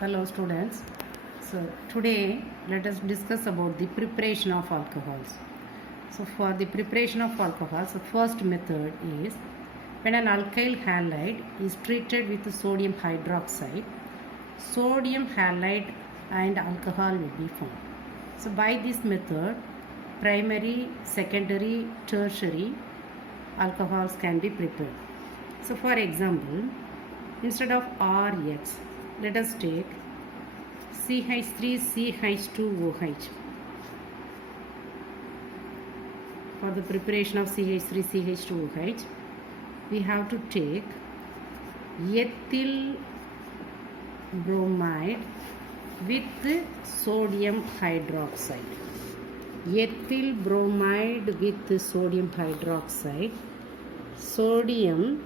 Hello students. So today let us discuss about the preparation of alcohols. So for the preparation of alcohols, the first method is when an alkyl halide is treated with sodium hydroxide, sodium halide and alcohol will be formed. So by this method, primary, secondary, tertiary alcohols can be prepared. So for example, instead of RX, let us take CH3CH2OH. For the preparation of CH3CH2OH, we have to take ethyl bromide with sodium hydroxide. Ethyl bromide with sodium hydroxide. Sodium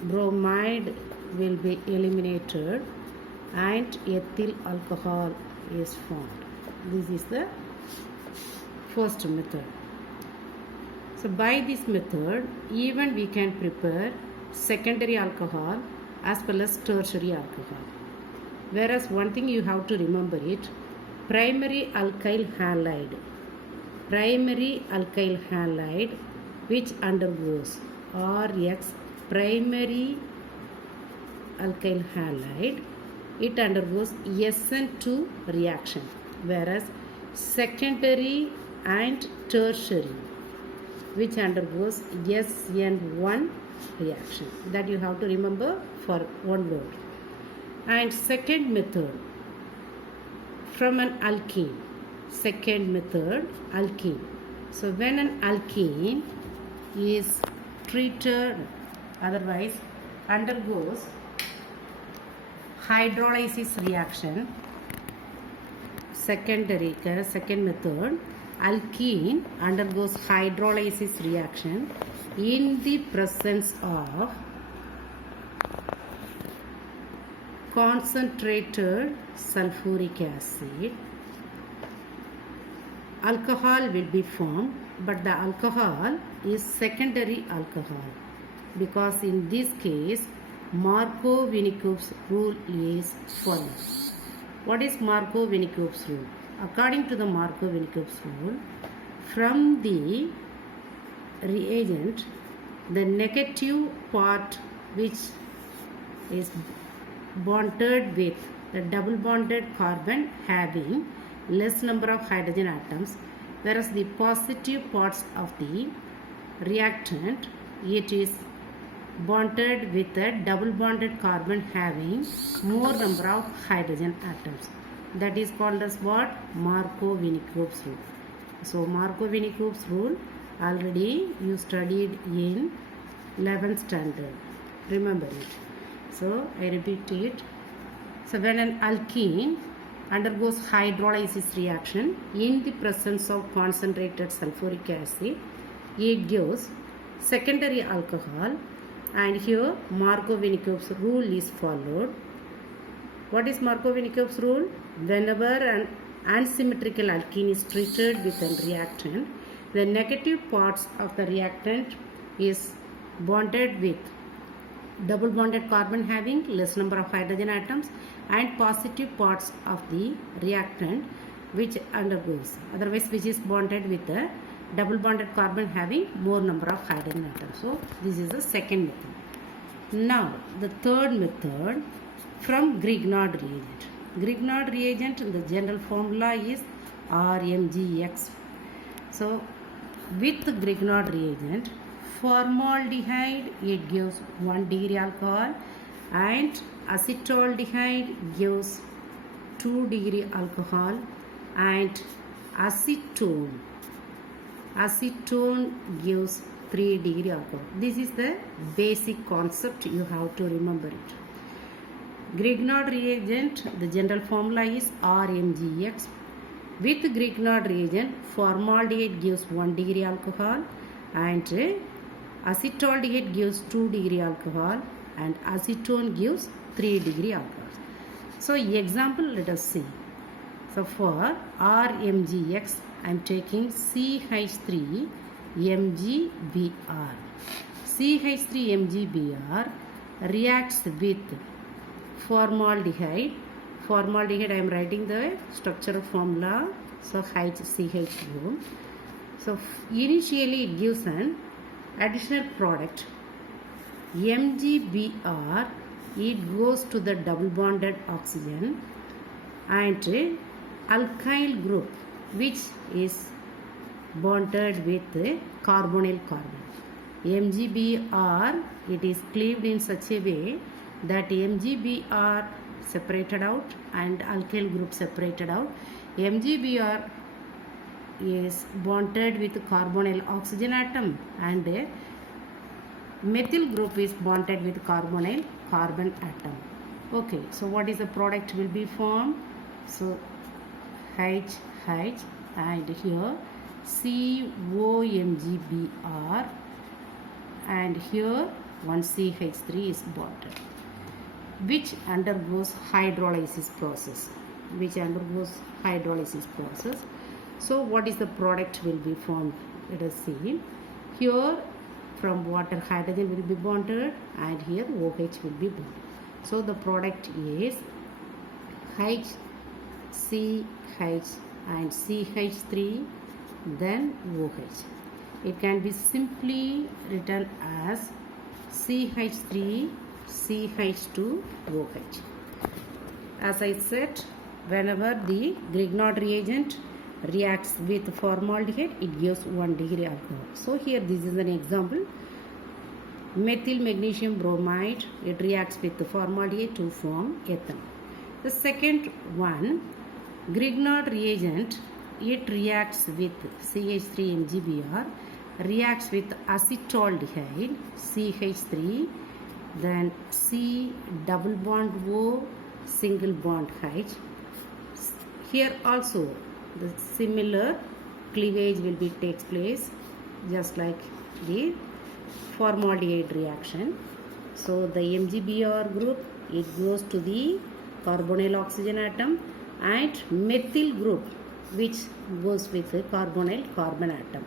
bromide will be eliminated and ethyl alcohol is formed. This is the first method. So by this method, even we can prepare secondary alcohol as well as tertiary alcohol. Whereas one thing you have to remember it, primary alkyl halide which undergoes RX, primary alkyl halide, it undergoes SN2 reaction, whereas secondary and tertiary which undergoes SN1 reaction. That you have to remember for one word. And second method, from an alkene. Second method, alkene. So when an alkene is treated, otherwise undergoes hydrolysis reaction, second method, alkene undergoes hydrolysis reaction in the presence of concentrated sulfuric acid. Alcohol will be formed, but the alcohol is secondary alcohol, because in this case Markov-Vinikoff's rule is followed. What is Markov-Vinikoff's rule? According to the Markov-Vinikoff's rule, from the reagent, the negative part which is bonded with the double bonded carbon having less number of hydrogen atoms, whereas the positive parts of the reactant, it is bonded with a double bonded carbon having more number of hydrogen atoms. That is called as what? Markov-Vinikoff's rule. So Markov-Vinikoff's rule already you studied in 11th standard. Remember it. So I repeat it. So when an alkene undergoes hydrolysis reaction in the presence of concentrated sulfuric acid, it gives secondary alcohol, and here Markov-Vinikoff's rule is followed. What is Markov-Vinikoff's rule? Whenever an unsymmetrical alkene is treated with a reactant, the negative parts of the reactant is bonded with double bonded carbon having less number of hydrogen atoms, and positive parts of the reactant which undergoes, otherwise which is bonded with a double bonded carbon having more number of hydrogen atoms. So this is the second method. Now the third method, from Grignard reagent. Grignard reagent, the general formula is RMGX. So with Grignard reagent, formaldehyde, it gives 1 degree alcohol, and acetaldehyde gives 2 degree alcohol, and acetone gives 3 degree alcohol. This is the basic concept, you have to remember it. Grignard reagent, the general formula is RMGX. With Grignard reagent, formaldehyde gives 1 degree alcohol, and acetaldehyde gives 2 degree alcohol, and acetone gives 3 degree alcohol. So example, let us see. So for RMGX, I am taking CH3 MgBr. CH3 MgBr reacts with formaldehyde. Formaldehyde, I am writing the structural formula. So HCH2. So initially it gives an additional product MgBr. It goes to the double bonded oxygen and alkyl group which is bonded with carbonyl carbon. MgBr, it is cleaved in such a way that MgBr separated out and alkyl group separated out. MgBr is bonded with carbonyl oxygen atom and methyl group is bonded with carbonyl carbon atom. Okay, so what is the product will be formed? So H and here COMgBr and here one CH3 is bonded, which undergoes hydrolysis process. So what is the product will be formed? Let us see. Here from water hydrogen will be bonded and here OH will be bonded. So the product is HCH and CH3 then OH. It can be simply written as CH3 CH2 OH. As I said, whenever the Grignard reagent reacts with formaldehyde, it gives 1 degree alcohol. So here this is an example. Methyl magnesium bromide, it reacts with the formaldehyde to form ethanol. The second one, Grignard reagent, it reacts with CH3MgBr, reacts with acetaldehyde CH3, then C double bond O single bond H. Here also the similar cleavage will be takes place just like the formaldehyde reaction. So the MgBr group, it goes to the carbonyl oxygen atom and methyl group which goes with the carbonyl carbon atom.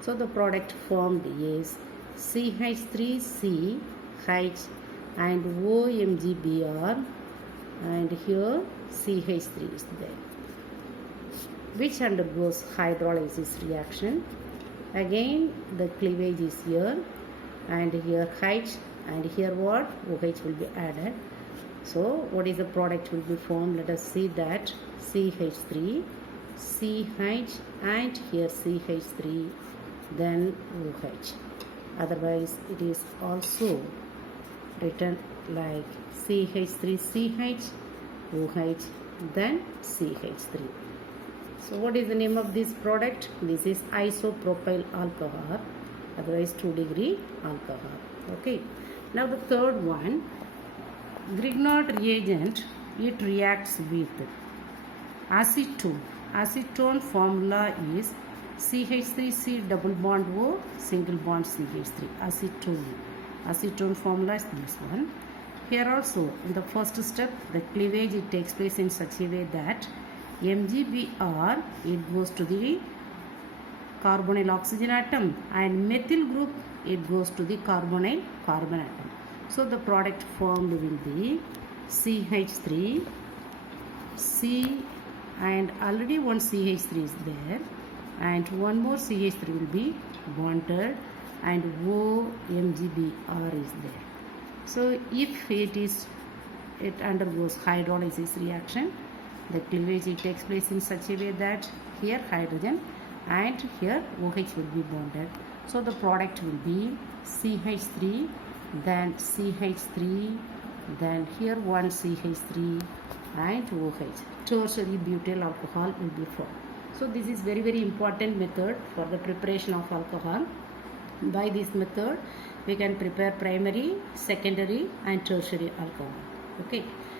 So the product formed is CH3CH and OMgBr and here CH3 is there, which undergoes hydrolysis reaction. Again the cleavage is here and here H and here what? OH will be added. So what is the product will be formed? Let us see that CH3 CH and here CH3 then OH. Otherwise it is also written like CH3CH OH then CH3. So what is the name of this product? This is isopropyl alcohol, otherwise 2 degree alcohol. Okay. Now the third one, Grignard reagent, it reacts with acetone. Acetone formula is CH3C double bond O single bond CH3. Acetone. Acetone formula is this one. Here also in the first step the cleavage it takes place in such a way that MgBr it goes to the carbonyl oxygen atom and methyl group it goes to the carbonyl carbon atom. So the product formed will be CH3 C and already one CH3 is there and one more CH3 will be bonded and OMgBr is there. So if it undergoes hydrolysis reaction, the cleavage it takes place in such a way that here hydrogen and here OH will be bonded. So the product will be CH3 then CH3 then here one CH3 and OH. Tertiary butyl alcohol will be formed. So this is very important method for the preparation of alcohol. By this method we can prepare primary, secondary and tertiary alcohol. Okay.